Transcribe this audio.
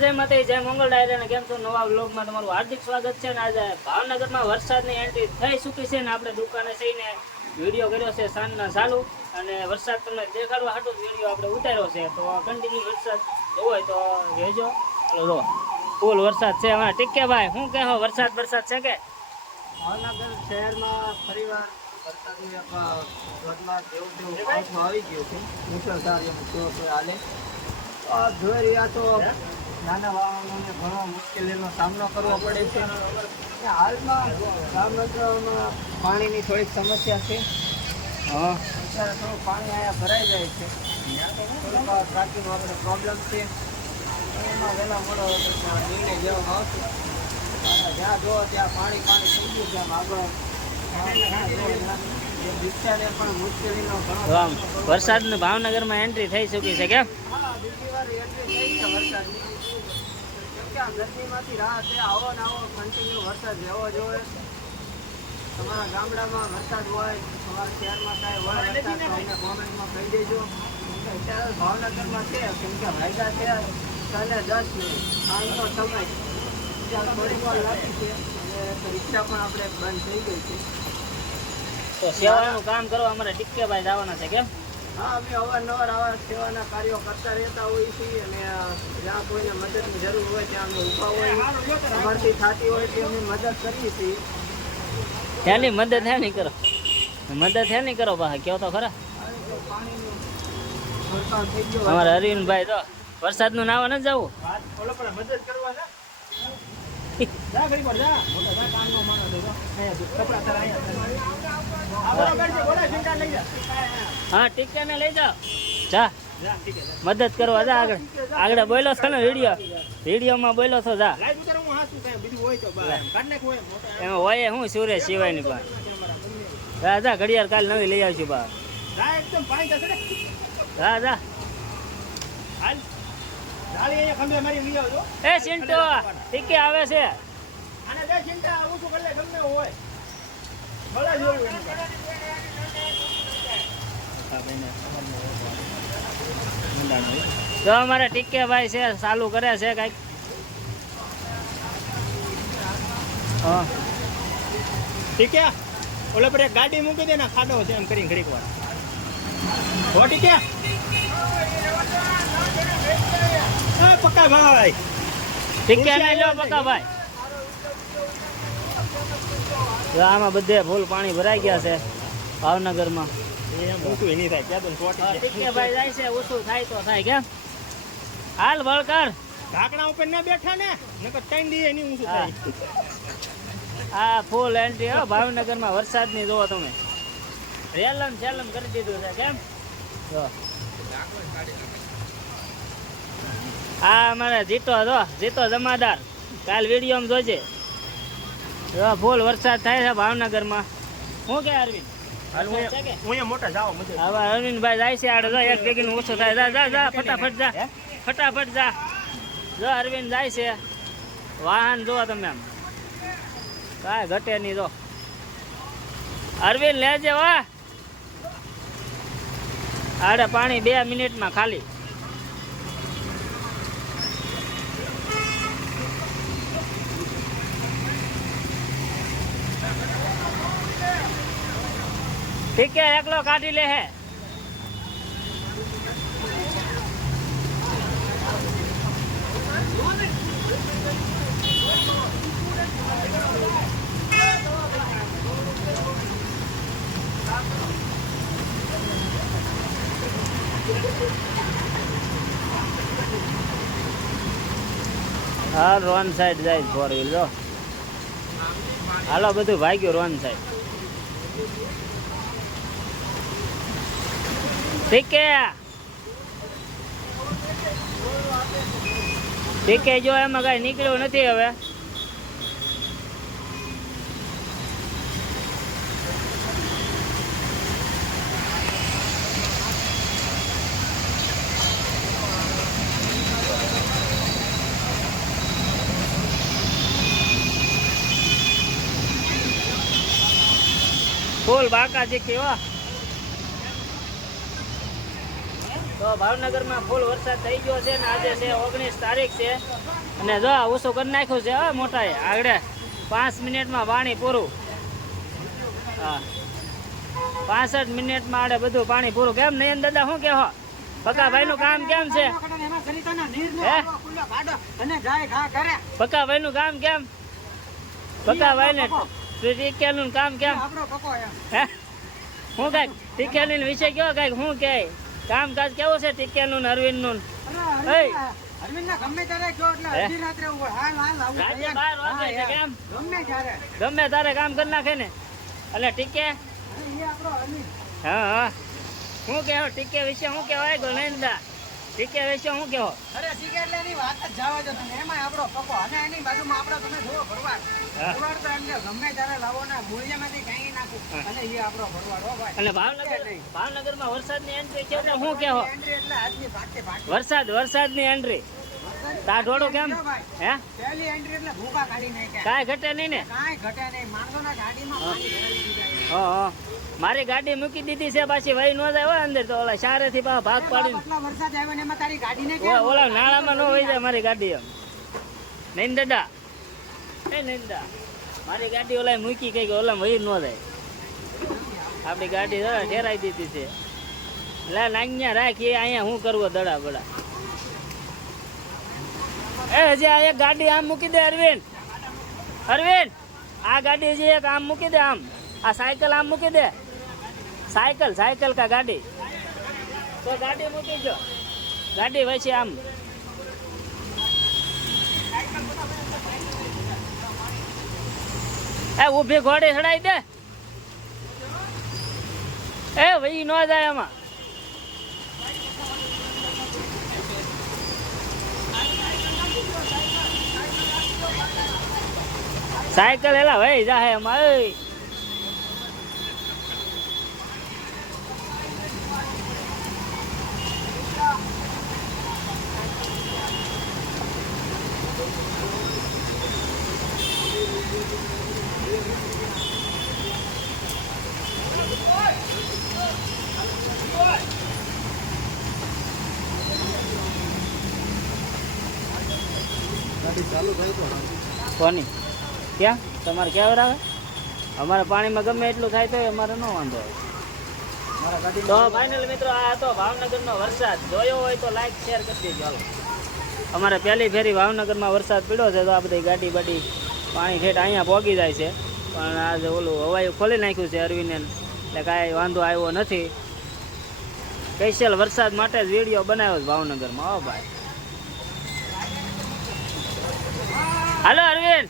જય માતા જય મંગળ ડાયરા કેમ છો નવા વ્લોગમાં તમારું હાર્દિક સ્વાગત છે ને આજે ભાવનગરમાં વરસાદની એન્ટ્રી થઈ ચૂકી છે ને આપણે દુકાને જઈને વિડીયો કર્યો છે સાંજના ચાલુ અને વરસાદ તમને દેખાડવા હાટો વિડીયો આપણે ઉતાર્યો છે તો કન્ટિન્યુ વરસાદ હોય તો રહેજો. ચાલો જો ફૂલ વરસાદ છે અમારા ટીકેભાઈ શું કહો વરસાદ છે કે ભાવનગર શહેરમાં ફરીવાર વરસાદનું એક ધોધમાર જેવું પાછું આવી ગયું છે. મુસળધાર એમ કેવો કોઈ હાલે જોઈ રહ્યા તો નાના વાહનોને ઘણો મુશ્કેલીનો સામનો કરવો પડે છે. હાલમાં ભાવનગરમાં પાણીની થોડીક સમસ્યા છે. અત્યારે થોડું પાણી અહીંયા ભરાઈ જાય છે. થોડુંક ટ્રાફિકનો આપણે પ્રોબ્લેમ છે. એમાં વહેલા મોડો નિર્ણય લેવામાં આવશે. જ્યાં જો ત્યાં પાણી થઈ ગયું છે. આગળ રિક્ષાને પણ મુશ્કેલીનો વરસાદ ભાવનગરમાં એન્ટ્રી થઈ ચૂકી છે કેમ બીજી વાર એન્ટ્રી થઈ છે વરસાદની. કેમ કે આ ગરમીમાંથી રાહત આવો ને આવો કન્ટિન્યુ વરસાદ રહેવો જોઈએ. તમારા ગામડામાં વરસાદ હોય, તમારા શહેરમાં કાંઈ હોય વરસાદ તો અમને કોમેન્ટમાં કહી દેજો. અત્યારે ભાવનગરમાં છે કેમ કે વાયદા છે 10:30 સાંજનો સમય. થોડીક વાર લાગી છે અને રિક્ષા પણ આપણે બંધ થઈ ગઈ છે. તો સેવાનું કામ કરવા અમારે ટીકેભાઈ જવાના છે કેમ? હા, અમે અવારનવાર આવા સેવાના કાર્યો કરતા રહેતા હોઈએ છીએ અને જ્યાં કોઈને મદદની જરૂર હોય ત્યાં અમે ઊભા હોય, અમારથી થતી હોય તે અમે મદદ કરીએ છીએ. ત્યાંની મદદ હે નહીં કરો પાછા કહો તો ખરા. અમારા અરવિંદભાઈ તો વરસાદનું નાવા નથી જવું. મદદ કરવા હા ટીકાને લઈ જાઓ જા મદદ કરવા જા. આગળ બોલો છો ને વિડીયોમાં બોલો છો જા. એમાં હોય હું સુરેશ સિવાયની પાસે જા ઘડિયાળ કાલ નવી લઈ આવશું બા. જા એ સિન્ટો ટીકે આવે છે. તો અમારે ટીકેભાઈ છે ચાલુ કરે છે કઈક. હા ઠીકે ઓલે પર એક ગાડી મૂકી દે ને ખાડો છે એમ કરીને ઘડીક વાર હો. ઠીકે પક્કા ભાઈ ટીકે નહીં લો પક્કા ભાઈ. આમાં બધે ફૂલ પાણી ભરાઈ ગયા છે ભાવનગરમાં. ટીકેભાઈ જાય છે ઓછું થાય તો થાય કેમ હાલ વળકર ઢાંકણા ઉપર ના બેઠા ને નકર ટાઈમ દે એની ઊંચું થાય. આ ફૂલ એન્ટ્રી હો ભાવનગરમાં વરસાદની જોવો તમે. રેલમ છેલમ કરી દીધું છે કેમ. આ અમારે જીતો જમાદાર કાલ વિડીયોમાં જોજે. ફૂલ વરસાદ થાય છે ભાવનગરમાં. શું કે અરવિંદ અરવિંદભાઈ જાય છે આડે એક ભેગીનું ઓછું થાય. જા ફટાફટ જા. જો અરવિંદ જાય છે વાહન જો તમે આમ કાંઈ ઘટે નહીં. જો અરવિંદ લેજે વાહ આડે પાણી 2 મિનિટમાં ખાલી. ઠીક છે એકલો કાઢી લે હે. હા રોન સાઈડ જાય 4 વ્હીલ જો. હાલો બધું ભાગ્યું રોન સાઈડ. ઠીક છે જો એમાં કઈ નીકળ્યું નથી હવે. ફૂલ બાકાજી કેવા તો તો ભાવનગરમાં ફૂલ વરસાદ થઈ ગયો છે ને આજે છે 19 તારીખ છે અને જો ઓછું કરી નાખ્યું છે હવે મોટાએ આગળ 5 મિનિટમાં પાણી પૂરું. હા 65 મિનિટમાં આડે બધું પાણી પૂરું. કેમ નયન દાદા શું કહો પકાભાઈ નું કામ કેમ છે? પકાભાઈ નું કામ કેમ? પકાભાઈ ને ટીકેલું કામ કેમ? હે શું કઈક ટીકેલી વિશે કયો કઈક શું કે કામકાજ કેવું છે ટીકેલું ને અરવિંદ નું? ગમે તારે કામ કરી નાખે ને એટલે ટીકે. હા હા શું કેવો ટીકે વિશે શું કહેવાય ગણેશદા? ટીકે વિશે શું કહેવો? અરે સિગરેટની વાત જ જવા દો તમે. એમાં આપણો પકો અને એની બાજુમાં આપણો તમે જુઓ ભરવાડ. ભરવાડ તો એમ કે ગમે ત્યારે લાવો ને મૂલ્યમાંથી કાંઈ નાખું અને એ આપણો ભરવાડ હો ભાઈ. અને ભાવનગરમાં વરસાદની એન્ટ્રી છે એટલે શું કહેવો? એન્ટ્રી એટલે આજની ભાગતે ભાગ. વરસાદની એન્ટ્રી તા ઢોળું કેમ? હે પહેલી એન્ટ્રી એટલે ભૂકા કાઢી નાખ્યા. કાંઈ ઘટે નહીં ને? કાંઈ ઘટે નહીં. માણસોના ગાડીમાં પાણી ભરાઈ દીધા. હા મારી ગાડી મૂકી દીધી છે પાછી વહી ન જાય હોય અંદર તો ઓલા શારે થી ભાગ પાડીને આટલા વરસાદ આવ્યો ને એમાં તારી ગાડીને ઓલા નાળામાં ન વહી જાય મારી ગાડી. એમ નહીં દાદા એ નહીં દાદા મારી ગાડી ઓલા મૂકી કઈ ઓલા વહી ન જાય. આપણી ગાડી ઠેરાઈ દીધી છે. લે નાંગ્યા રાખી અહીંયા શું કરવો દડા બડા. એ હજી આ એક ગાડી આમ મૂકી દે અરવિંદ. આ ગાડી હજી એક આમ મૂકી દે. આમ આ સાયકલ આમ મૂકી દે. સાયકલ કા ગાડી તો ગાડી મૂકી જો. ગાડી વચ્ચે આમ એ ઊભી ઘોડી ચડાઈ દે. એ વહી ન જાય એમાં. સાયકલ એલા વહી જાય એમાં. કોની ક્યાં તમારે ક્યાં આવે? અમારે પાણીમાં ગમે એટલું થાય તો અમારે ન વાંધો આવે. તો ફાઇનલ મિત્રો આ હતો ભાવનગરનો વરસાદ. જોયો હોય તો લાઈક શેર કરી દેજો. હાલો અમારે પહેલી ફેરી ભાવનગરમાં વરસાદ પડ્યો છે તો આ બધી ગાડી બાડી પાણી ઠેઠ અહીંયા પહોંચી જાય છે. પણ આજે ઓલું હવાયું ખોલી નાખ્યું છે અરવિંદને એટલે કાંઈ વાંધો આવ્યો નથી. સ્પેશિયલ વરસાદ માટે જ વિડીયો બનાવ્યો છે ભાવનગરમાં. હો ભાઈ હાલો અરવિંદ.